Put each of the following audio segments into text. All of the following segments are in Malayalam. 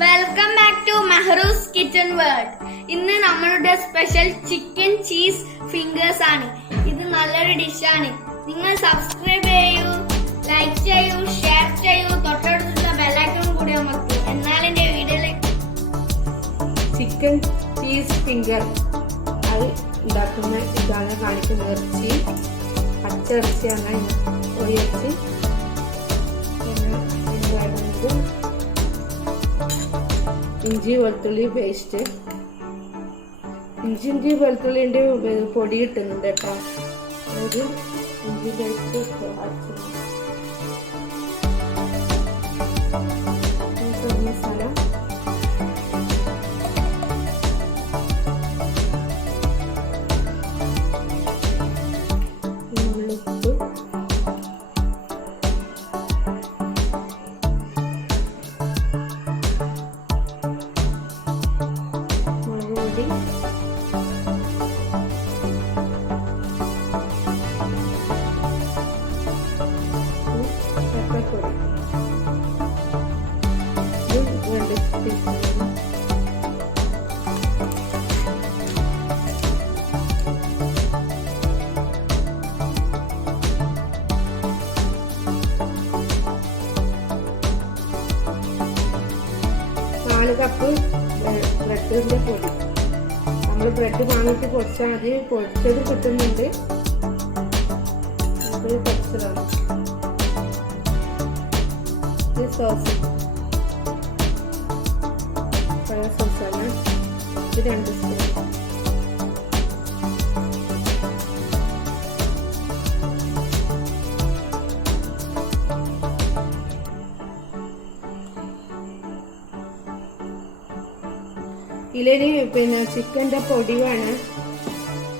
Welcome back to Mehru's kitchen world. ഇന്ന് നമ്മളുടെ സ്പെഷ്യൽ ചിക്കൻ ചീസ് ഫിംഗേഴ്സ് ആണ്. ഇത് നല്ലൊരു ഡിഷാണ്. നിങ്ങൾ സബ്സ്ക്രൈബ് ചെയ്യൂ, ലൈക്ക് ചെയ്യൂ, ഷെയർ ചെയ്യൂ, തൊട്ടടുത്തുള്ള ബെല്ലൈക്കൺ കൂടി അമർത്തൂ. എന്നാൽ എന്റെ വീഡിയോയിലേക്ക് ചിക്കൻ ചീസ് ഫിംഗർ അത് ഉണ്ടാക്കുന്ന ഇതാണ് കാണിക്കുന്ന ഇറച്ചി. പച്ച ഇറച്ചിയാണ് ഒരു ഇറച്ചി. ഇഞ്ചി വെളുത്തുള്ളി പേസ്റ്റ്, ഇഞ്ചി വെളുത്തുള്ളിൻ്റെ പൊടി കിട്ടുന്നുണ്ട് കേട്ടോ. അതായത് ഇഞ്ചി പേസ്റ്റ് മസാല, ഉള്ളിപ്പ്, കപ്പ് ബ്രെഡിൻ്റെ പൊടി. നമ്മൾ ബ്രെഡ് വാങ്ങിയിട്ട് പൊടിച്ചാൽ മതി. പൊടിച്ചത് കിട്ടുന്നുണ്ട്, അത് പൊടിച്ചതാണ്. ഇത് സോസ്, സോയ സോസാണ്. ഇത് 2 സ്പൂൺ. ഇതിൽ പിന്നെ ചിക്കൻ്റെ പൊടി വേണം.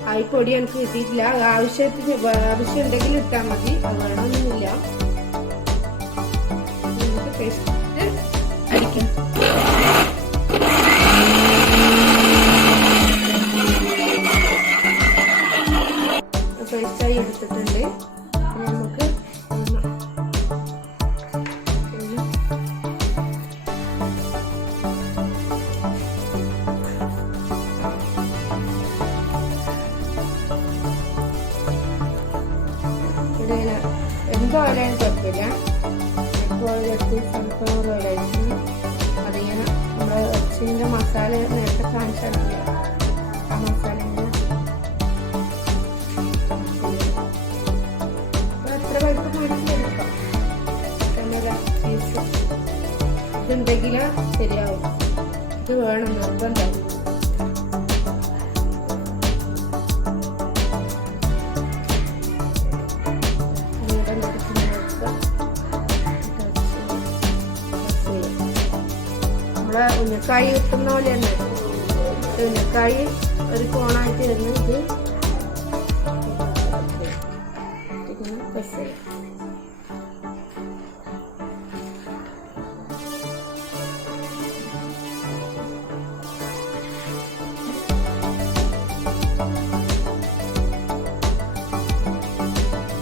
ആ പൊടി എനിക്ക് കിട്ടിയിട്ടില്ല. ആവശ്യമുണ്ടെങ്കിൽ ഇട്ടാൽ മതി, അത് വേണമെന്നൊന്നുമില്ല. പേസ്റ്റ് അടിക്കാം. പേസ്റ്റായി എടുത്തിട്ടുണ്ട്. നമുക്ക് എന്ത് ഓയിലായാലും കുഴപ്പമില്ല. ഓയിൽ എടുത്ത് സൺഫ്ലവർ ഓയിലായിരിക്കും. അതിങ്ങനെ നമ്മൾ ഇറച്ചിൻ്റെ മസാല നേരത്തെ കാണിച്ചാണെങ്കിൽ ആ മസാല എത്ര പൈപ്പ് വേണമെങ്കിലും എടുക്കാം. പിന്നെ ചീസ് ഇതുണ്ടെങ്കിൽ ശരിയാവും. ഇത് വേണം, നിർബന്ധം. നമ്മളെ ഉന്നക്കായി കിട്ടുന്ന പോലെ തന്നെ ഉന്നക്കായി ഒരു കോണായിട്ട് വരുന്ന ഇത് പ്രസ് ചെയ്യാം.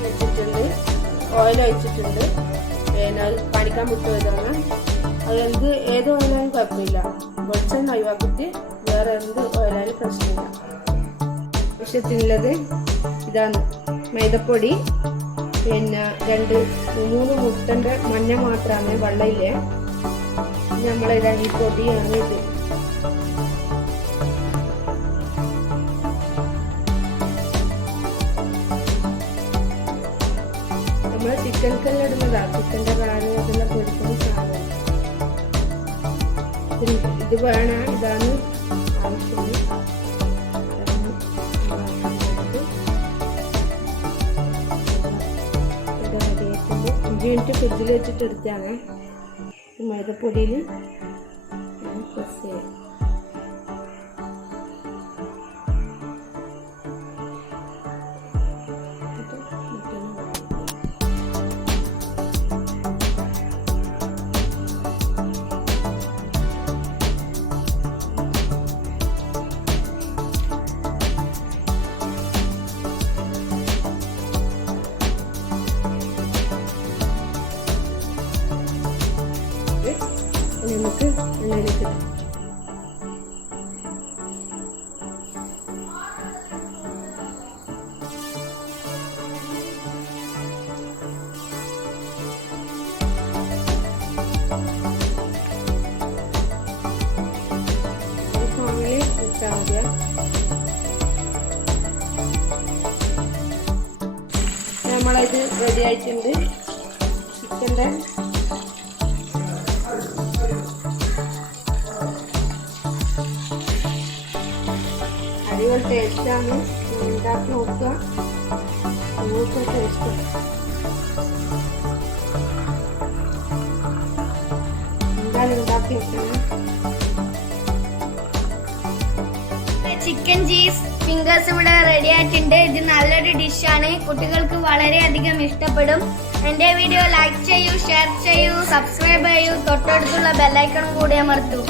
വെച്ചിട്ടുണ്ട്, ഓയിൽ ഒഴിച്ചിട്ടുണ്ട്. പിന്നെ കാണിക്കാൻ വിട്ടുപോയതാണ്. അത് ഏത് ഓയിലായാലും കുഴപ്പമില്ല. വെളിച്ചെണ്ണ ഒഴിവാക്കിയിട്ട് വേറെ എന്ത് ഓയിലായാലും പ്രശ്നമില്ല. ആവശ്യത്തിനുള്ളത് ഇതാണ് മൈദപ്പൊടി, പിന്നെ 2-3 മുട്ടൻ്റെ മഞ്ഞ മാത്രമാണ്, വെള്ളയില്ലേ. നമ്മളിതാണ് ഈ പൊടിയാണ് ഇത്. നമ്മൾ ചിക്കൻക്കെല്ലാം ഇടുന്നതാണ്. ചിക്കൻ്റെ കാര്യം അതെല്ലാം പൊടിക്കുന്ന സാധനം. ഇത് വേണം, ഇതാണ് ആവശ്യം. 5 മിനിറ്റ് ഫ്രിഡ്ജിൽ വെച്ചിട്ട് എടുത്താണ്. മൈദപ്പൊടിയിൽ പ്രസ് ചെയ്യാം. ഇനി നമുക്ക് എണ്ണയിലേക്ക് ഇടാം. നമ്മളത് റെഡി ആയിട്ടുണ്ട്. ചിക്കൻ്റെ അടിപൊളി ടേസ്റ്റാണ്. ഉണ്ടാക്കി നോക്കുക, സൂപ്പർ ടേസ്റ്റ്. എന്താണ് ഉണ്ടാക്കി വെക്കണം. ചിക്കൻ ചീസ് ഫിംഗേഴ്സ് ഇവിടെ റെഡി ആയിട്ടുണ്ട്. ഇത് നല്ലൊരു ഡിഷാണ്, കുട്ടികൾക്ക് വളരെയധികം ഇഷ്ടപ്പെടും. എന്റെ വീഡിയോ ലൈക്ക് ചെയ്യൂ, ഷെയർ ചെയ്യൂ, സബ്സ്ക്രൈബ് ചെയ്യൂ, തൊട്ടടുത്തുള്ള ബെല്ലൈക്കൺ കൂടി അമർത്തൂ.